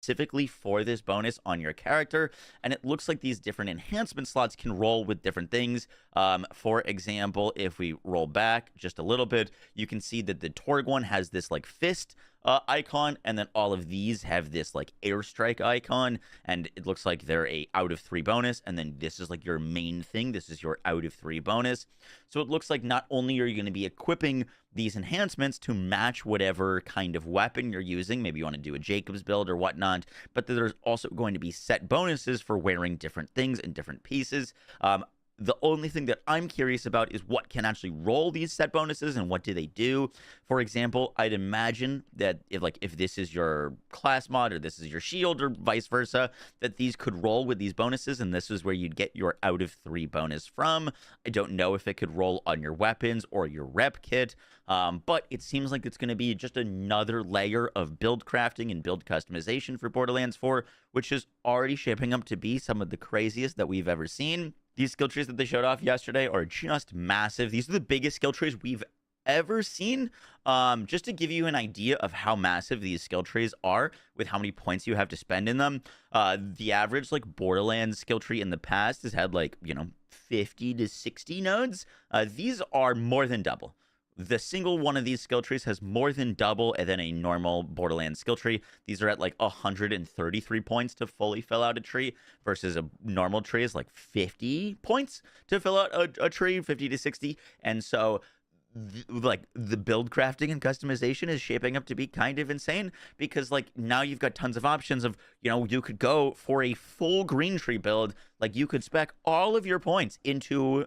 specifically for this bonus on your character, and it looks like these different enhancement slots can roll with different things. For example, if we roll back just a little bit, you can see that the Torg one has this like fist icon, and then all of these have this like airstrike icon, and it looks like they're a out of 3 bonus, and then this is like your main thing. This is your out of 3 bonus. So it looks like not only are you going to be equipping these enhancements to match whatever kind of weapon you're using, maybe you want to do a Jacob's build or whatnot, but there's also going to be set bonuses for wearing different things and different pieces. The only thing that I'm curious about is what can actually roll these set bonuses and what do they do. For example, I'd imagine that if this is your class mod or this is your shield or vice versa, that these could roll with these bonuses, and this is where you'd get your out of 3 bonus from. I don't know if it could roll on your weapons or your rep kit, but it seems like it's going to be just another layer of build crafting and build customization for Borderlands 4, which is already shaping up to be some of the craziest that we've ever seen. These skill trees that they showed off yesterday are just massive. These are the biggest skill trees we've ever seen. Just to give you an idea of how massive these skill trees are with how many points you have to spend in them. The average like Borderlands skill tree in the past has had 50 to 60 nodes. These are more than double. The single one of these skill trees has more than double than a normal Borderlands skill tree. These are at 133 points to fully fill out a tree, versus a normal tree is 50 points to fill out a tree, 50 to 60. And so the build crafting and customization is shaping up to be kind of insane, because now you've got tons of options of, you could go for a full green tree build. You could spec all of your points into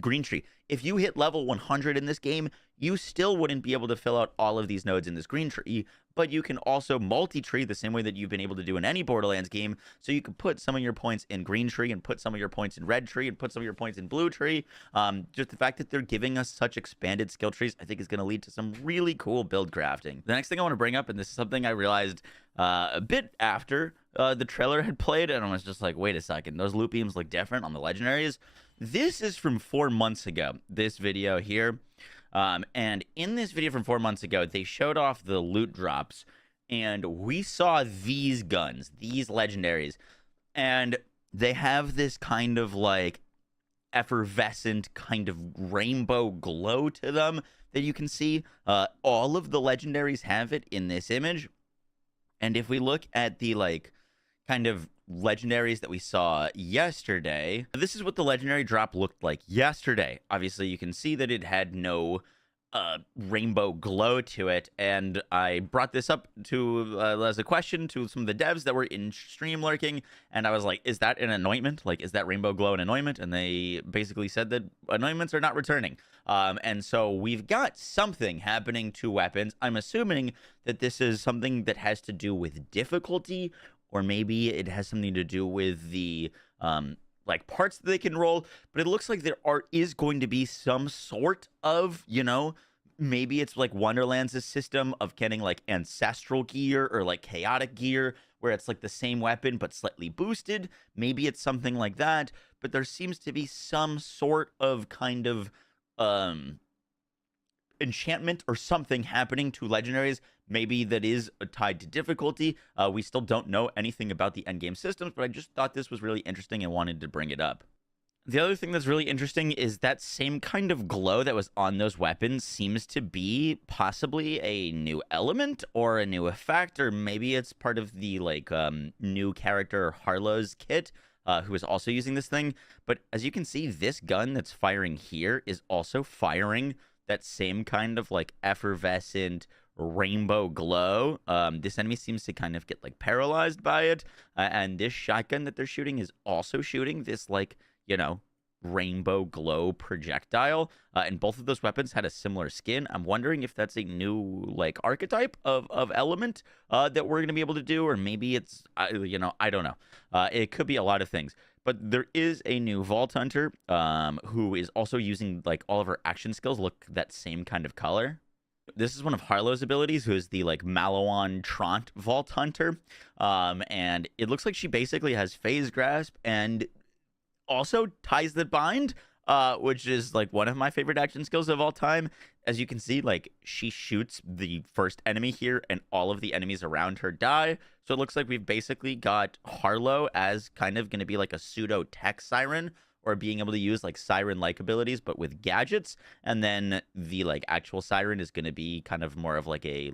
green tree. If you hit level 100 in this game, you still wouldn't be able to fill out all of these nodes in this green tree, but you can also multi-tree the same way that you've been able to do in any Borderlands game. So you can put some of your points in green tree and put some of your points in red tree and put some of your points in blue tree. Just the fact that they're giving us such expanded skill trees, I think is going to lead to some really cool build crafting. The next thing I want to bring up, and this is something I realized a bit after the trailer had played, and I was just like, wait a second, those loot beams look different on the legendaries. This is from 4 months ago, this video here. And in this video from 4 months ago, they showed off the loot drops, and we saw these guns, these legendaries, and they have this kind of effervescent kind of rainbow glow to them that you can see. All of the legendaries have it in this image. And if we look at the kind of legendaries that we saw yesterday, this is what the legendary drop looked like yesterday. Obviously, you can see that it had no rainbow glow to it, and I brought this up to as a question to some of the devs that were in stream lurking, and I was like, is that an anointment? Is that rainbow glow an anointment? And they basically said that anointments are not returning. And so we've got something happening to weapons. I'm assuming that this is something that has to do with difficulty, or maybe it has something to do with the parts that they can roll. But it looks like there is going to be some sort of, maybe it's Wonderlands' system of getting ancestral gear or chaotic gear, where it's the same weapon but slightly boosted. Maybe it's something like that. But there seems to be some sort of kind of enchantment or something happening to legendaries, maybe that is tied to difficulty. We still don't know anything about the endgame systems, but I just thought this was really interesting and wanted to bring it up. The other thing that's really interesting is that same kind of glow that was on those weapons seems to be possibly a new element or a new effect, or maybe it's part of the new character Harlow's kit, who is also using this thing. But as you can see, this gun that's firing here is also firing that same kind of effervescent rainbow glow. This enemy seems to kind of get paralyzed by it, and this shotgun that they're shooting is also shooting this rainbow glow projectile, and both of those weapons had a similar skin. I'm wondering if that's a new archetype of element that we're going to be able to do, or maybe it's I don't know. It could be a lot of things. But there is a new Vault Hunter who is also using all of her action skills look that same kind of color. This is one of Harlow's abilities, who is the Malawan Trant Vault Hunter, and it looks like she basically has Phase Grasp and also Ties That Bind. which is like one of my favorite action skills of all time. As you can see, like she shoots the first enemy here, and all of the enemies around her die. So it looks like we've basically got Harlow as kind of going to be like a pseudo tech siren, or being able to use like siren like abilities but with gadgets. And then the like actual siren is going to be kind of more of like a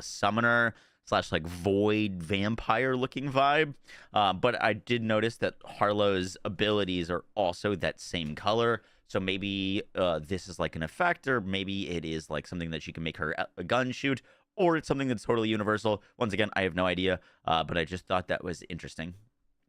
summoner slash like void vampire looking vibe. But I did notice that Harlow's abilities are also that same color. So maybe this is like an effect, or maybe it is like something that she can make her a gun shoot, or it's something that's totally universal. Once again, I have no idea, but I just thought that was interesting.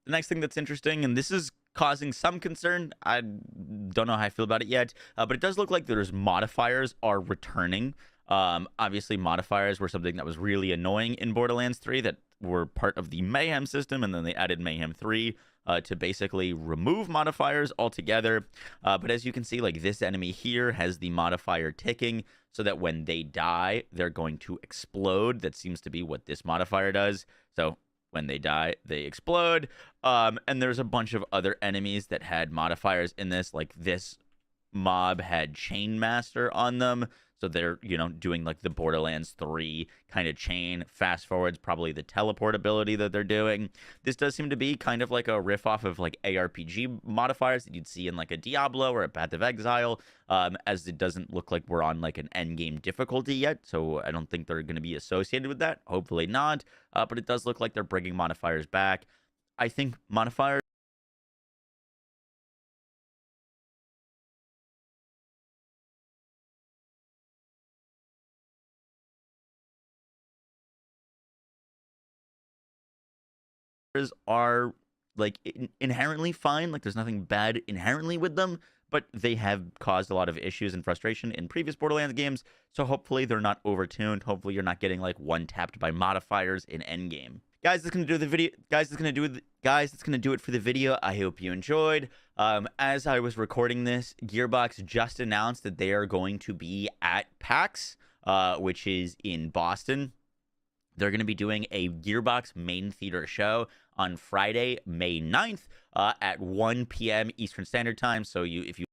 The next thing that's interesting, and this is causing some concern, I don't know how I feel about it yet, but it does look like there's modifiers are returning. Obviously, modifiers were something that was really annoying in Borderlands 3 that were part of the Mayhem system, and then they added Mayhem 3 to basically remove modifiers altogether. But as you can see, like this enemy here has the modifier ticking, so that when they die, they're going to explode. That seems to be what this modifier does. So when they die, they explode. And there's a bunch of other enemies that had modifiers in this, like this mob had Chain Master on them. So they're, doing like the Borderlands 3 kind of chain. Fast forwards, probably the teleport ability that they're doing. This does seem to be kind of like a riff off of like ARPG modifiers that you'd see in like a Diablo or a Path of Exile, as it doesn't look like we're on like an end game difficulty yet. So I don't think they're going to be associated with that. Hopefully not. But it does look like they're bringing modifiers back. I think modifiers are like inherently fine. Like there's nothing bad inherently with them, but they have caused a lot of issues and frustration in previous Borderlands games. So hopefully they're not overtuned. Hopefully you're not getting like one tapped by modifiers in endgame. Guys, that's gonna do the video. Guys, that's gonna do it. Guys, that's gonna do it for the video. I hope you enjoyed. As I was recording this, Gearbox just announced that they are going to be at PAX, which is in Boston. They're going to be doing a Gearbox main theater show on Friday, May 9th, at 1 p.m. Eastern Standard Time. So if you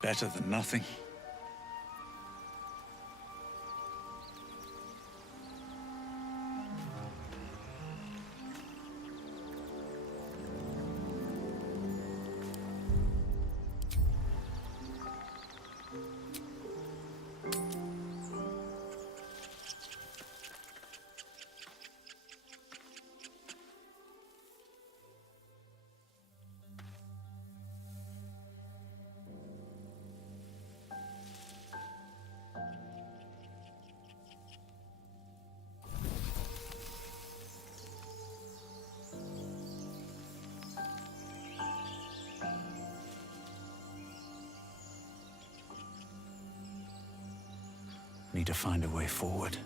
Better than nothing. Need to find a way forward.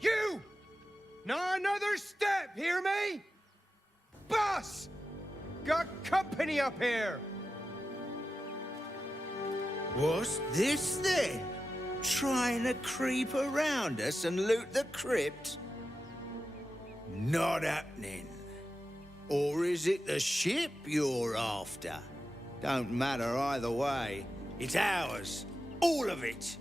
You! Not another step, hear me? Boss! Got company up here! What's this then? Trying to creep around us and loot the crypt? Not happening. Or is it the ship you're after? Don't matter either way. It's ours. All of it.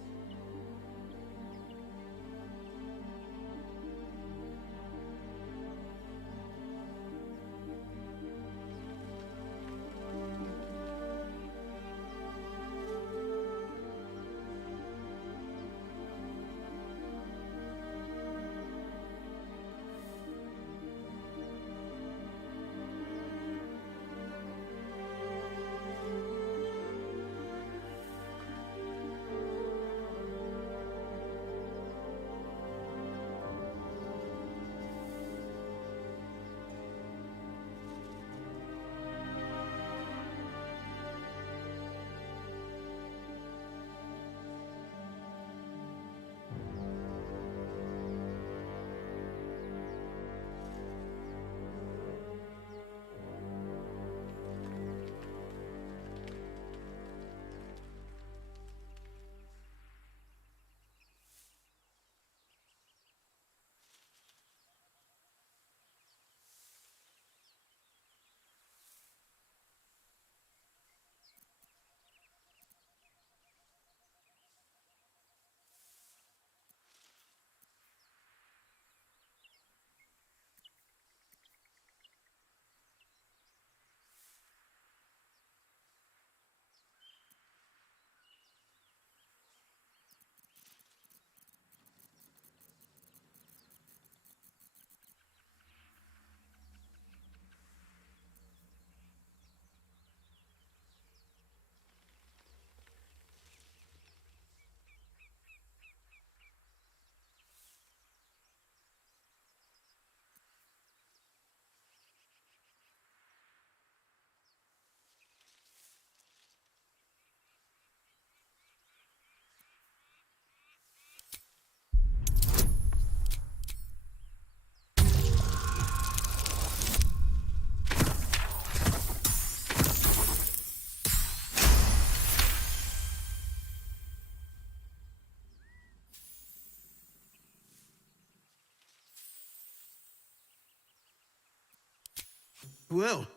Well,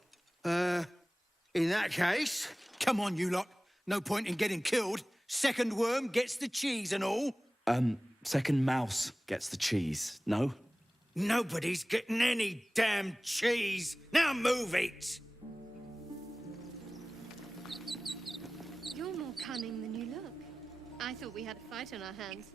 in that case, come on, you lot. No point in getting killed. Second worm gets the cheese and all. Second mouse gets the cheese, no? Nobody's getting any damn cheese. Now move it. You're more cunning than you look. I thought we had a fight on our hands.